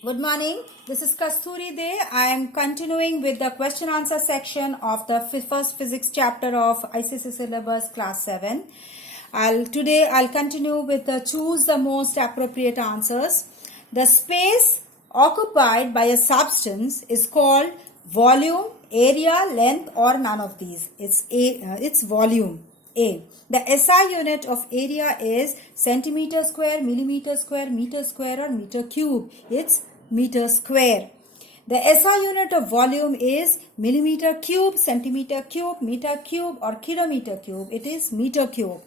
Good morning. This is Kasturi Day. I am continuing with the question answer section of the first physics chapter of ICSE syllabus class 7. Today I'll continue with the choose the most appropriate answers. The space occupied by a substance is called volume, area, length, or none of these. It's volume. A. The SI unit of area is centimeter square, millimeter square, meter square, or meter cube. It's meter square. The SI unit of volume is millimeter cube, centimeter cube, meter cube, or kilometer cube. It is meter cube.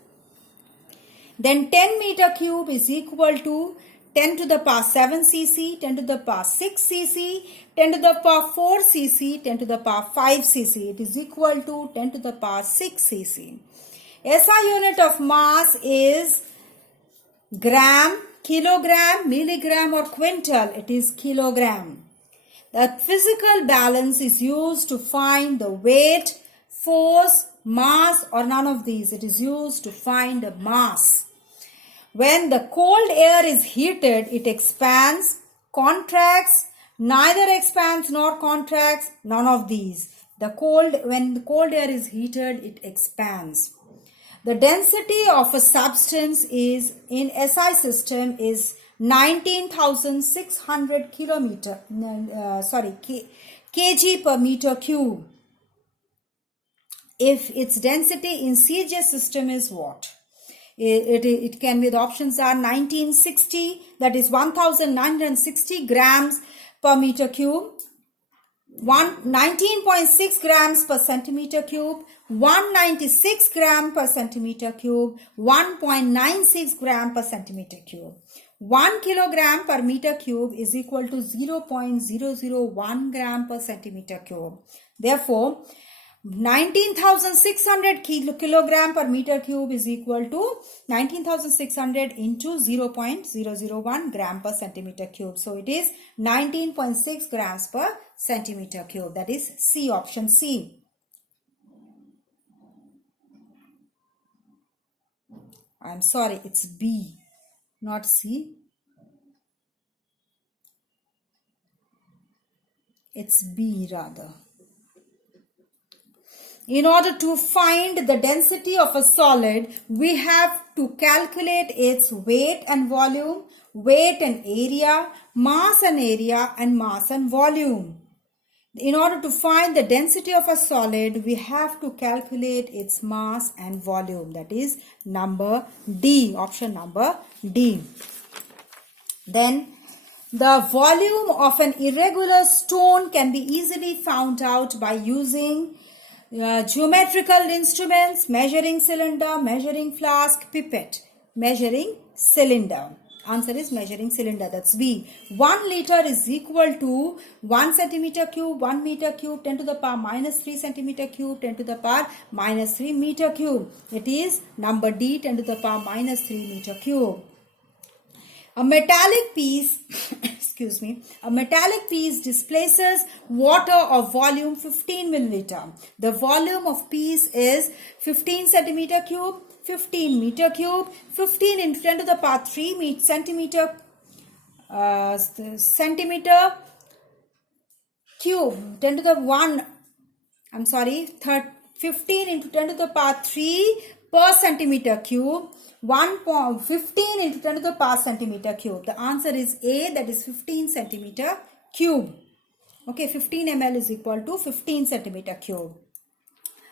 Then 10 meter cube is equal to 10 to the power 7 cc, 10 to the power 6 cc, 10 to the power 4 cc, 10 to the power 5 cc. It is equal to 10 to the power 6 cc. SI unit of mass is gram, kilogram, milligram, or quintal. It is kilogram. The physical balance is used to find the weight, force, mass, or none of these. It is used to find the mass. When the cold air is heated, it expands, contracts, neither expands nor contracts, none of these. When the cold air is heated, it expands. The density of a substance is in SI system is 19,600 kg per meter cube. If its density in CJ system is what? It can be, the options are 1960, that is 1960 grams per meter cube, 19.6 grams per centimeter cube, 196 gram per centimeter cube, 1.96 gram per centimeter cube. 1 kilogram per meter cube is equal to 0.001 gram per centimeter cube. Therefore, 19,600 kilogram per meter cube is equal to 19,600 into 0.001 gram per centimeter cube. So it is 19.6 grams per centimeter cube. That is C, option C. I'm sorry, it's B, not C. It's B rather. In order to find the density of a solid, we have to calculate its weight and volume, weight and area, mass and area, and mass and volume. In order to find the density of a solid, we have to calculate its mass and volume. That is number D, option number D. Then, the volume of an irregular stone can be easily found out by using geometrical instruments, measuring cylinder, measuring flask, pipette. Measuring cylinder. Answer is measuring cylinder. That's B. 1 liter is equal to 1 centimeter cube, 1 meter cube, 10 to the power minus 3 centimeter cube, 10 to the power minus 3 meter cube. It is number D, 10 to the power minus 3 meter cube. A metallic piece, a metallic piece displaces water of volume 15 milliliter. The volume of piece is 15 centimeter cube, 15 meter cube, 15 into 10 to the power 3 centimeter cube, 10 to the 1, 15 into 10 to the power 3 per centimeter cube, 15 into 10 to the power centimeter cube. The answer is A, that is 15 centimeter cube. Okay, 15 ml is equal to 15 centimeter cube.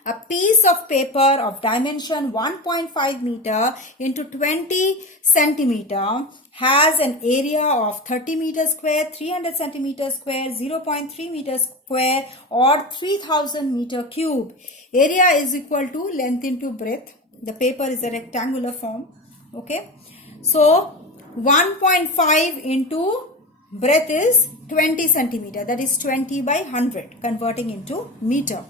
A piece of paper of dimension 1.5 meter into 20 centimeter has an area of 30 meters square, 300 centimeters square, 0.3 meters square, or 3000 meter cube. Area is equal to length into breadth. The paper is a rectangular form. Okay. So 1.5 into breadth is 20 centimeter. That is 20 by 100, converting into meter.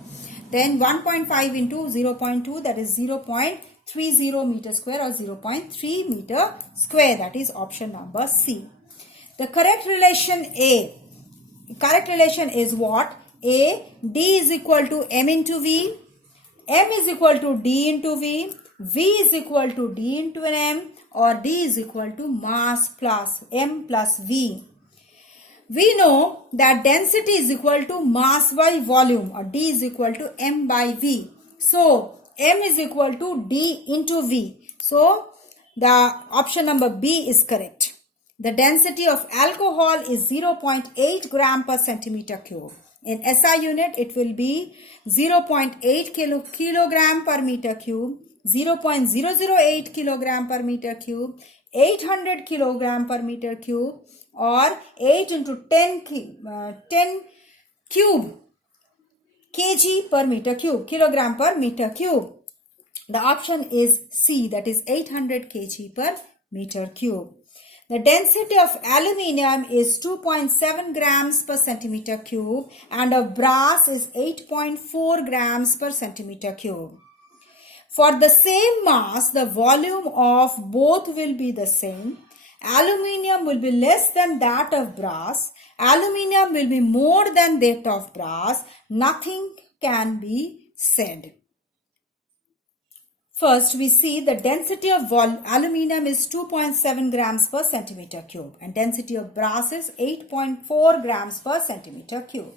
Then 1.5 into 0.2, that is 0.30 meter square or 0.3 meter square. That is option number C. The correct relation is what? A, D is equal to M into V, M is equal to D into V, V is equal to D into an M, or D is equal to mass plus M plus V. we know that density is equal to mass by volume, or D is equal to M by V. So M is equal to D into V. So the option number B is correct. The density of alcohol is 0.8 gram per centimeter cube. In SI unit, it will be 0.8 kilogram per meter cube, 0.008 kilogram per meter cube, 800 kilogram per meter cube, or 8 into 10 cube kg per meter cube, kilogram per meter cube. The option is C, that is 800 kg per meter cube. The density of aluminium is 2.7 grams per centimeter cube and of brass is 8.4 grams per centimeter cube. For the same mass, the volume of both will be the same. Aluminium will be less than that of brass. Aluminium will be more than that of brass. Nothing can be said. First, we see the density of aluminium is 2.7 grams per centimeter cube and density of brass is 8.4 grams per centimeter cube.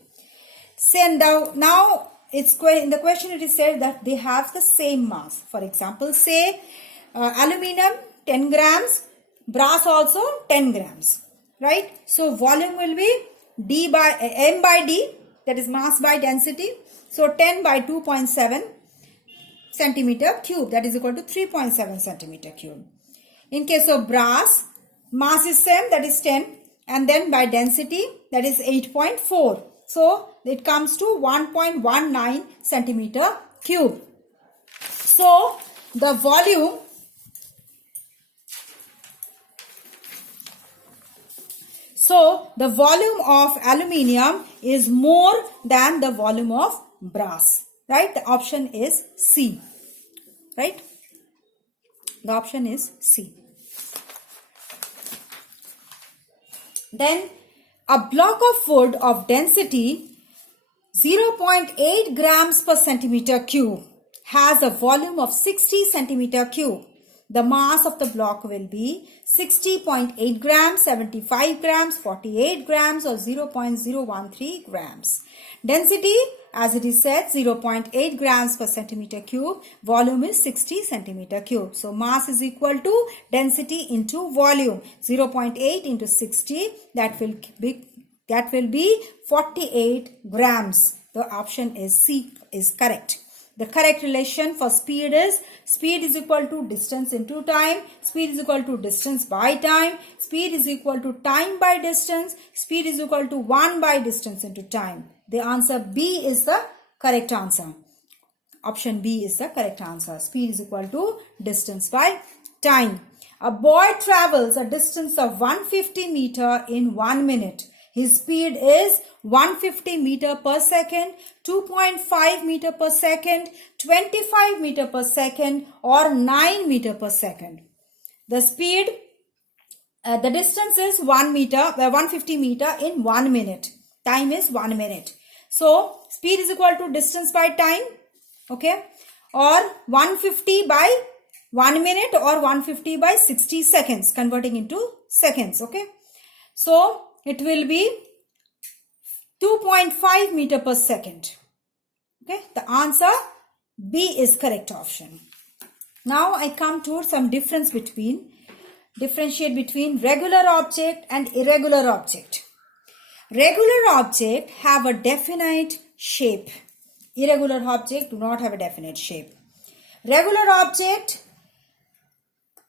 Now, in the question it is said that they have the same mass. For example, say aluminium 10 grams, brass also 10 grams, right? So volume will be M by D, that is mass by density. So 10 by 2.7 centimeter cube, that is equal to 3.7 centimeter cube. In case of brass, mass is same, that is 10, and then by density, that is 8.4. So it comes to 1.19 centimeter cube. So the volume of aluminium is more than the volume of brass, right? The option is C, right? The option is C. Then a block of wood of density 0.8 grams per centimeter cube has a volume of 60 centimeter cube. The mass of the block will be 60.8 grams, 75 grams, 48 grams or 0.013 grams. Density, as it is said, 0.8 grams per centimeter cube. Volume is 60 centimeter cube. So mass is equal to density into volume. 0.8 into 60, that will be 48 grams. The option is C is correct. The correct relation for speed is equal to distance into time. Speed is equal to distance by time. Speed is equal to time by distance. Speed is equal to 1 by distance into time. The answer B is the correct answer. Option B is the correct answer. Speed is equal to distance by time. A boy travels a distance of 150 meter in 1 minute. His speed is 150 meter per second, 2.5 meter per second, 25 meter per second or 9 meter per second. The speed, the distance is 150 meter in 1 minute. Time is 1 minute. So, speed is equal to distance by time, okay, or 150 by 1 minute or 150 by 60 seconds, converting into seconds, okay. So, it will be 2.5 meter per second. Okay, the answer B is correct option. Now I come to some differentiate between regular object and irregular object. Regular object have a definite shape. Irregular object do not have a definite shape. Regular object,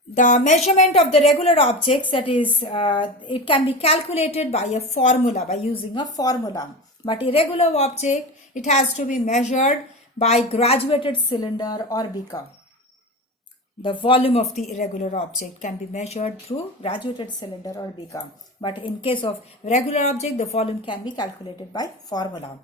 the measurement of the regular objects, that is, it can be calculated by a formula, by using a formula. But irregular object, it has to be measured by graduated cylinder or beaker. The volume of the irregular object can be measured through graduated cylinder or beaker. But in case of regular object, the volume can be calculated by formula.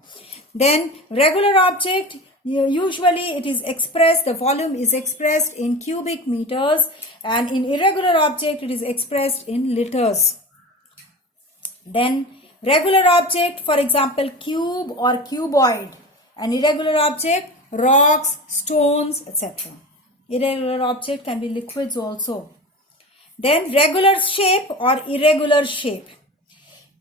Then regular object, usually it is expressed, the volume is expressed in cubic meters, and in irregular object it is expressed in liters. Then regular object, for example, cube or cuboid, and irregular object, rocks, stones, etc. Irregular object can be liquids also. Then regular shape or irregular shape.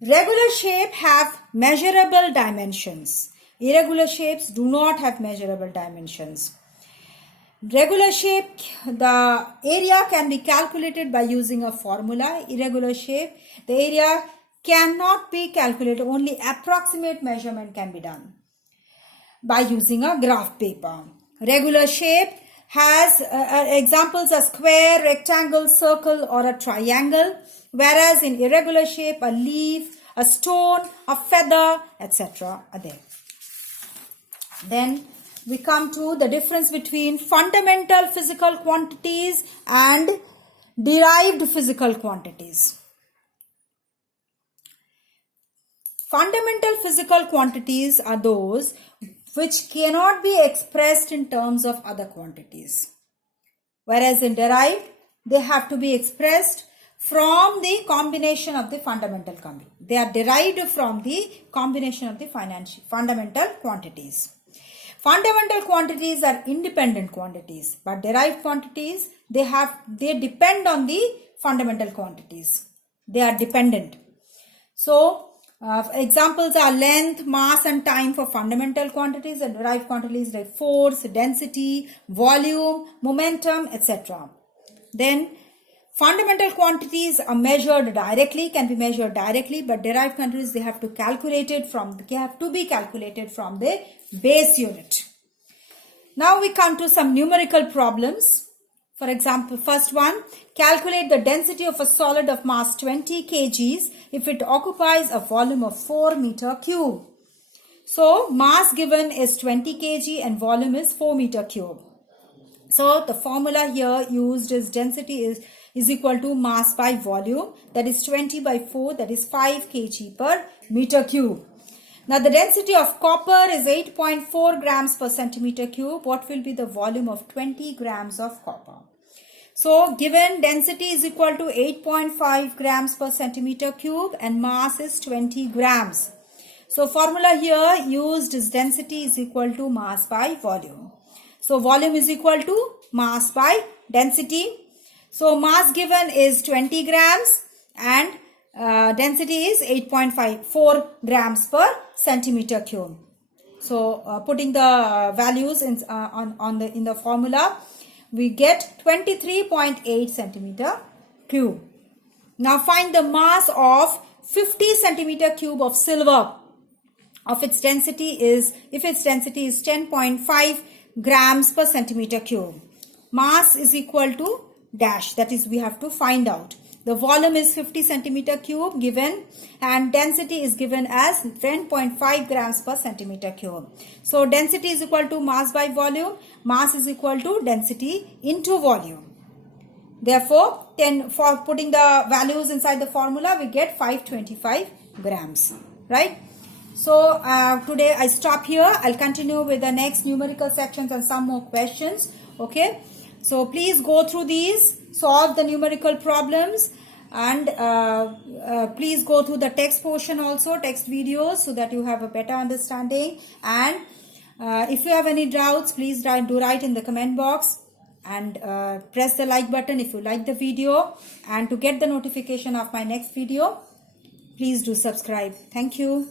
Regular shape have measurable dimensions. Irregular shapes do not have measurable dimensions. Regular shape, the area can be calculated by using a formula. Irregular shape, the area cannot be calculated, only approximate measurement can be done by using a graph paper. Regular shape has examples are square, rectangle, circle or a triangle, whereas in irregular shape a leaf, a stone, a feather, etc. are there. Then we come to the difference between fundamental physical quantities and derived physical quantities. Fundamental physical quantities are those which cannot be expressed in terms of other quantities. Whereas in derived, they have to be expressed from the combination of the fundamental quantities. They are derived from the combination of the fundamental quantities. Fundamental quantities are independent quantities, but derived quantities, they depend on the fundamental quantities. They are dependent. So, examples are length, mass and time for fundamental quantities, and derived quantities like force, density, volume, momentum, etc. Then fundamental quantities are measured directly, can be measured directly, but derived quantities they have to be calculated from the base unit. Now we come to some numerical problems. For example, first one, calculate the density of a solid of mass 20 kgs if it occupies a volume of 4 meter cube. So, mass given is 20 kg and volume is 4 meter cube. So, the formula here used is density is equal to mass by volume, that is 20 by 4, that is 5 kg per meter cube. Now, the density of copper is 8.4 grams per centimeter cube. What will be the volume of 20 grams of copper? So, given density is equal to 8.5 grams per centimeter cube and mass is 20 grams. So, formula here used is density is equal to mass by volume. So, volume is equal to mass by density. So, mass given is 20 grams and density is 8.54 grams per centimeter cube. So, putting the values in the formula, we get 23.8 centimeter cube. Now find the mass of 50 centimeter cube of silver. If its density is 10.5 grams per centimeter cube. Mass is equal to dash, that is we have to find out. The volume is 50 centimeter cube given and density is given as 10.5 grams per centimeter cube. So, density is equal to mass by volume. Mass is equal to density into volume. Therefore, for putting the values inside the formula, we get 525 grams. Right? So, today I stop here. I'll continue with the next numerical sections and some more questions. Okay? So, please go through these. Solve the numerical problems and please go through the text portion also, text videos, so that you have a better understanding. And if you have any doubts, please do write in the comment box and press the like button if you like the video. And to get the notification of my next video, please do subscribe. Thank you.